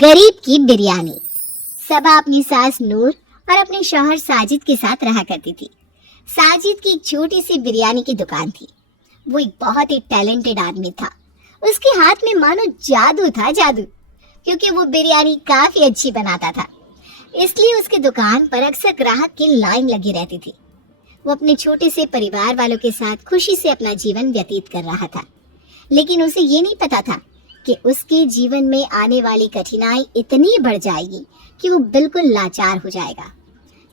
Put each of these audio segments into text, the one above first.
गरीब की बिरयानी। सबा अपनी सास नूर और अपने शौहर साजिद के साथ रहा करती थी। साजिद की एक छोटी सी बिरयानी की दुकान थी। वो एक बहुत ही टैलेंटेड आदमी था। उसके हाथ में मानो जादू था, जादू, क्योंकि वो बिरयानी काफी अच्छी बनाता था। इसलिए उसकी दुकान पर अक्सर ग्राहक की लाइन लगी रहती थी। वो अपने छोटे से परिवार वालों के साथ खुशी से अपना जीवन व्यतीत कर रहा था, लेकिन उसे ये नहीं पता था कि उसके जीवन में आने वाली कठिनाई इतनी बढ़ जाएगी कि वो बिल्कुल लाचार हो जाएगा।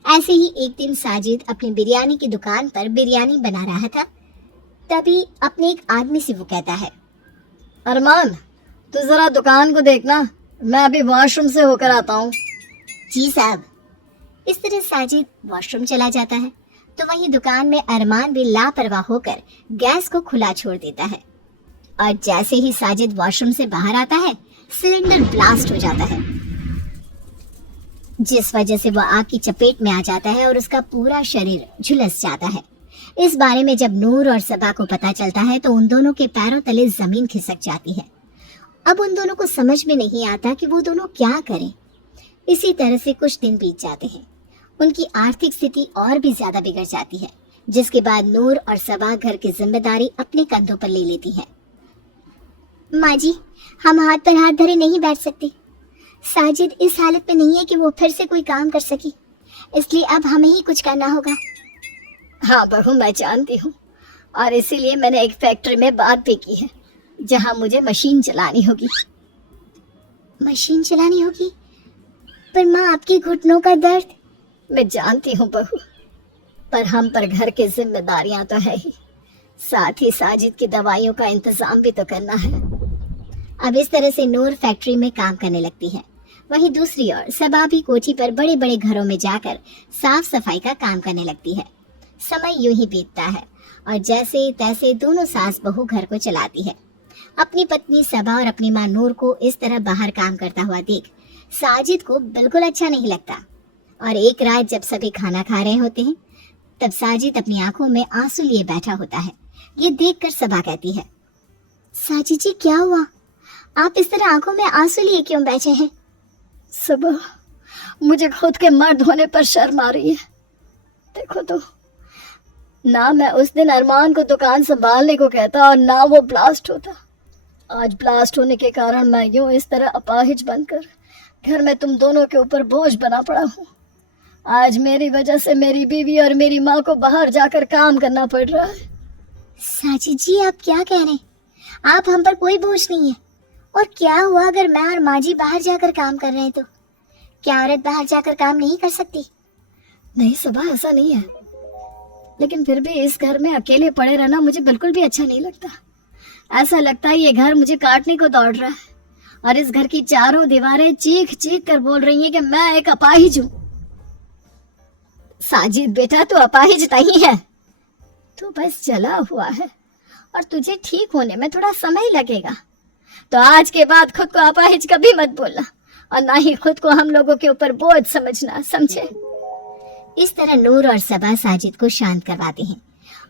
ऐसे ही एक दिन साजिद अपनी बिरयानी की दुकान पर बिरयानी बना रहा था। तभी अपने एक आदमी से वो कहता है, अरमान, तू जरा दुकान को देखना, मैं अभी वॉशरूम से होकर आता हूँ। जी साहब। इस तरह साजिद वॉशरूम चला जाता है तो वहीं दुकान में अरमान भी लापरवाह होकर गैस को खुला छोड़ देता है, और जैसे ही साजिद वॉशरूम से बाहर आता है सिलेंडर ब्लास्ट हो जाता है, जिस वजह से वह आग की चपेट में आ जाता है और उसका पूरा शरीर झुलस जाता है। इस बारे में जब नूर और सबा को पता चलता है तो उन दोनों के पैरों तले जमीन खिसक जाती है। अब उन दोनों को समझ में नहीं आता कि वो दोनों क्या करें। इसी तरह से कुछ दिन बीत जाते हैं। उनकी आर्थिक स्थिति और भी ज्यादा बिगड़ जाती है, जिसके बाद नूर और सबा घर की जिम्मेदारी अपने कंधों पर ले लेती है। माँ जी, हम हाथ पर हाथ धरे नहीं बैठ सकते। साजिद इस हालत में नहीं है कि वो फिर से कोई काम कर सके, इसलिए अब हमें ही कुछ करना होगा। हाँ बहू, मैं जानती हूँ, और इसीलिए मैंने एक फैक्ट्री में बात भी की है जहाँ मुझे मशीन चलानी होगी। मशीन चलानी होगी? पर माँ, आपके घुटनों का दर्द। मैं जानती हूँ बहू, पर हम पर घर की जिम्मेदारियां तो है ही, साथ ही साजिद की दवाइयों का इंतजाम भी तो करना है। अब इस तरह से नूर फैक्ट्री में काम करने लगती है। वहीं दूसरी ओर सबा भी कोठी पर बड़े बड़े घरों में जाकर साफ सफाई का काम करने लगती है। समय यूं ही बीतता है और जैसे तैसे दोनों सास बहू घर को चलाती है। अपनी पत्नी सबा और अपनी माँ नूर को इस तरह बाहर काम करता हुआ देख साजिद को बिल्कुल अच्छा नहीं लगता। और एक रात जब सभी खाना खा रहे होते हैं तब साजिद अपनी आंखों में आंसू लिए बैठा होता है। ये देखकर सबा कहती है, साजिद जी, क्या हुआ? आप इस तरह आंखों में आंसू लिए क्यों बैठे हैं? सबा, मुझे खुद के मर्द होने पर शर्म आ रही है। देखो तो, ना मैं उस दिन अरमान को दुकान संभालने को कहता और ना वो ब्लास्ट होता। आज ब्लास्ट होने के कारण मैं यूं इस तरह अपाहिज बनकर घर में तुम दोनों के ऊपर बोझ बना पड़ा हूँ। आज मेरी वजह से मेरी बीवी और मेरी माँ को बाहर जाकर काम करना पड़ रहा है। साजिद जी, आप क्या कह रहे हैं? आप हम पर कोई बोझ नहीं है। और क्या हुआ अगर मैं और माँ जी बाहर जाकर काम कर रहे हैं तो? क्या औरत बाहर जाकर काम नहीं कर सकती? नहीं सबा, ऐसा नहीं है, लेकिन फिर भी इस घर में अकेले पड़े रहना मुझे बिल्कुल भी अच्छा नहीं लगता। ऐसा लगता है ये घर मुझे काटने को दौड़ रहा है, और इस घर की चारों दीवारें चीख चीख कर बोल रही हैं कि मैं एक अपाहिज हूँ। साजिद बेटा, तू अपाहिज नहीं है, तू बस जला हुआ है और तुझे ठीक होने में थोड़ा समय लगेगा। तो आज के बाद खुद को अपाहिज कभी मत बोलना, और ना ही खुद को हम लोगों के ऊपर बोझ समझना, समझे? इस तरह नूर और सबा साजिद को शांत करवाते हैं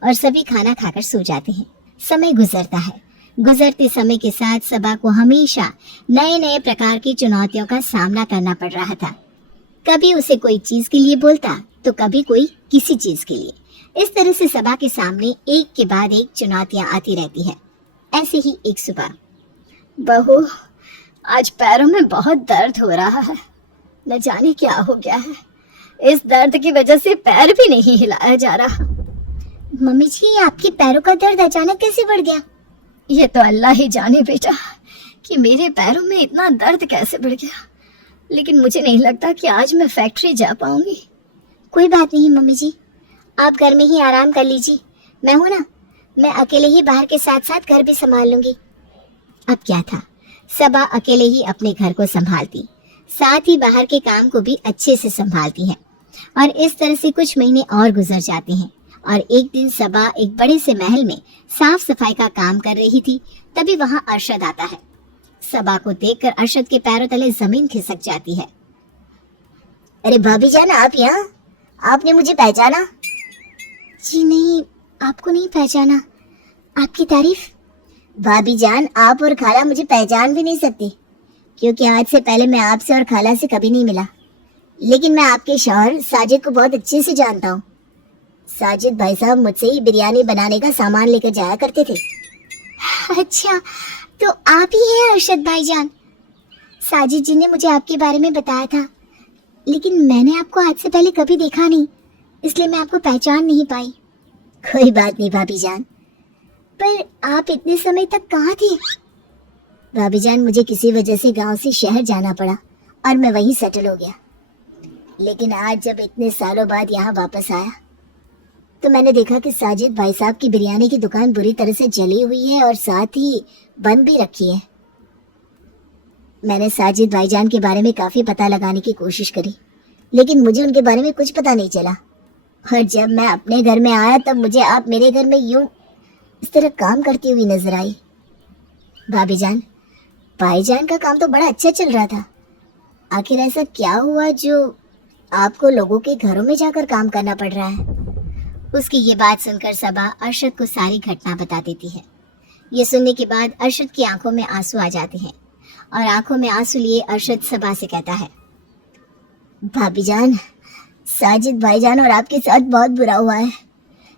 और सभी खाना खाकर सो जाते हैं। समय गुजरता है। गुजरते समय के साथ सबा को हमेशा नए नए प्रकार की चुनौतियों का सामना करना पड़ रहा था। कभी उसे कोई चीज के लिए बोलता तो कभी कोई किसी चीज के लिए। इस तरह से सबा के सामने एक के बाद एक चुनौतियां आती रहती है। ऐसे ही एक सुबह, बहू, आज पैरों में बहुत दर्द हो रहा है, न जाने क्या हो गया है। इस दर्द की वजह से पैर भी नहीं हिलाया जा रहा। मम्मी जी, आपके पैरों का दर्द अचानक कैसे बढ़ गया? ये तो अल्लाह ही जाने बेटा कि मेरे पैरों में इतना दर्द कैसे बढ़ गया, लेकिन मुझे नहीं लगता कि आज मैं फैक्ट्री जा पाऊंगी। कोई बात नहीं मम्मी जी, आप घर में ही आराम कर लीजिए। मैं हूं ना, मैं अकेले ही बाहर के साथ साथ घर भी संभाल लूंगी। अब क्या था, सबा अकेले ही अपने घर को संभालती, साथ ही बाहर के काम को भी अच्छे से संभालती है। और इस तरह से कुछ महीने और गुजर जाते हैं और एक दिन सबा एक बड़े से महल में साफ सफाई का काम कर रही थी। तभी वहां अरशद आता है। सबा को देखकर अरशद के पैरों तले जमीन खिसक जाती है। अरे भाभी जान, आप यहाँ? आपने मुझे पहचाना? जी नहीं, आपको नहीं पहचाना। आपकी तारीफ? भाभी जान, आप और खाला मुझे पहचान भी नहीं सकती। क्योंकि आज से पहले मैं आपसे और खाला से कभी नहीं मिला, लेकिन मैं आपके शौहर साजिद को बहुत अच्छे से जानता हूँ। साजिद भाई साहब मुझसे ही बिरयानी बनाने का सामान लेकर जाया करते थे। अच्छा, तो आप ही हैं अरशद भाईजान? साजिद जी ने मुझे आपके बारे में बताया था, लेकिन मैंने आपको आज से पहले कभी देखा नहीं, इसलिए मैं आपको पहचान नहीं पाई। कोई बात नहीं भाभी जान, पर आप इतने समय तक कहाँ थे? भाभी जान, मुझे किसी वजह से गांव से शहर जाना पड़ा और मैं वहीं सेटल हो गया। लेकिन आज जब इतने सालों बाद यहाँ वापस आया तो मैंने देखा कि साजिद भाई साहब की बिरयानी की दुकान बुरी तरह से जली हुई है और साथ ही बंद भी रखी है। मैंने साजिद भाईजान के बारे में काफी पता लगाने की कोशिश करी, लेकिन मुझे उनके बारे में कुछ पता नहीं चला। और जब मैं अपने घर में आया तब मुझे आप मेरे घर में यूं इस तरह काम करती हुई नजर आई। भाभी जान, भाईजान का काम तो बड़ा अच्छा चल रहा था, आखिर ऐसा क्या हुआ जो आपको लोगों के घरों में जाकर काम करना पड़ रहा है? उसकी ये बात सुनकर सबा अरशद को सारी घटना बता देती है। ये सुनने के बाद अरशद की आंखों में आंसू आ जाते हैं और आंखों में आंसू लिए अरशद सबा से कहता है, भाभी जान, साजिद भाईजान और आपके साथ बहुत बुरा हुआ है,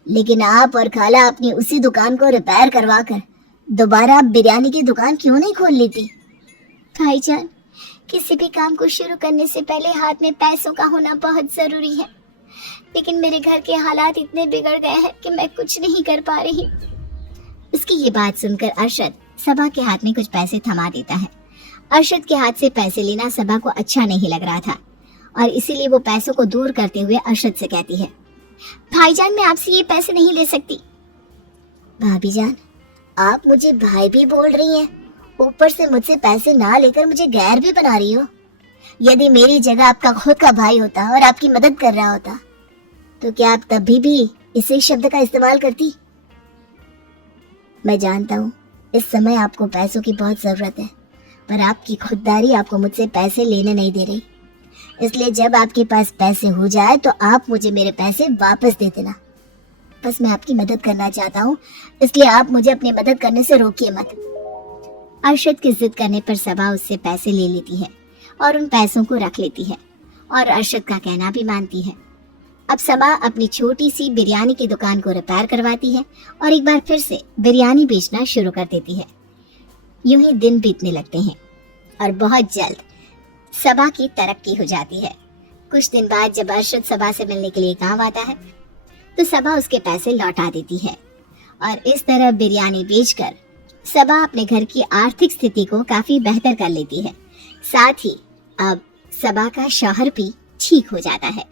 लेकिन आप और खाला अपनी उसी दुकान को रिपेयर करवा कर दोबारा बिरयानी की दुकान क्यों नहीं खोल लेती? भाईजान, किसी भी काम को शुरू करने से पहले हाथ में पैसों का होना बहुत जरूरी है, लेकिन मेरे घर के हालात इतने बिगड़ गए हैं कि मैं कुछ नहीं कर पा रही। उसकी ये बात सुनकर अरशद सबा के हाथ में कुछ पैसे थमा देता है। अरशद के हाथ से पैसे लेना सबा को अच्छा नहीं लग रहा था और इसीलिए वो पैसों को दूर करते हुए अरशद से कहती है, भाईजान, मैं आपसे ये पैसे नहीं ले सकती। भाभी जान, आप मुझे भाई भी बोल रही हैं, ऊपर से मुझसे पैसे ना लेकर मुझे गैर भी बना रही हो। यदि मेरी जगह आपका खुद का भाई होता और आपकी मदद कर रहा होता तो क्या आप तभी भी इसी शब्द का इस्तेमाल करती? मैं जानता हूँ इस समय आपको पैसों की बहुत जरूरत है, पर आपकी खुददारी आपको मुझसे पैसे लेने नहीं दे रही। इसलिए जब आपके पास पैसे हो जाए तो आप मुझे मेरे पैसे वापस दे देना। बस मैं आपकी मदद करना चाहता हूँ, इसलिए आप मुझे अपनी मदद करने से रोकिए मत। अरशद की जिद करने पर सबा उससे पैसे ले लेती है और उन पैसों को रख लेती है और अरशद का कहना भी मानती है। अब सबा अपनी छोटी सी बिरयानी की दुकान को रिपेयर करवाती है और एक बार फिर से बिरयानी बेचना शुरू कर देती है। यूं ही दिन बीतने लगते हैं और बहुत जल्द सबा की तरक्की हो जाती है। कुछ दिन बाद जब अरशद सबा से मिलने के लिए गांव आता है तो सबा उसके पैसे लौटा देती है और इस तरह बिरयानी बेचकर सबा अपने घर की आर्थिक स्थिति को काफी बेहतर कर लेती है। साथ ही अब सबा का शौहर भी ठीक हो जाता है।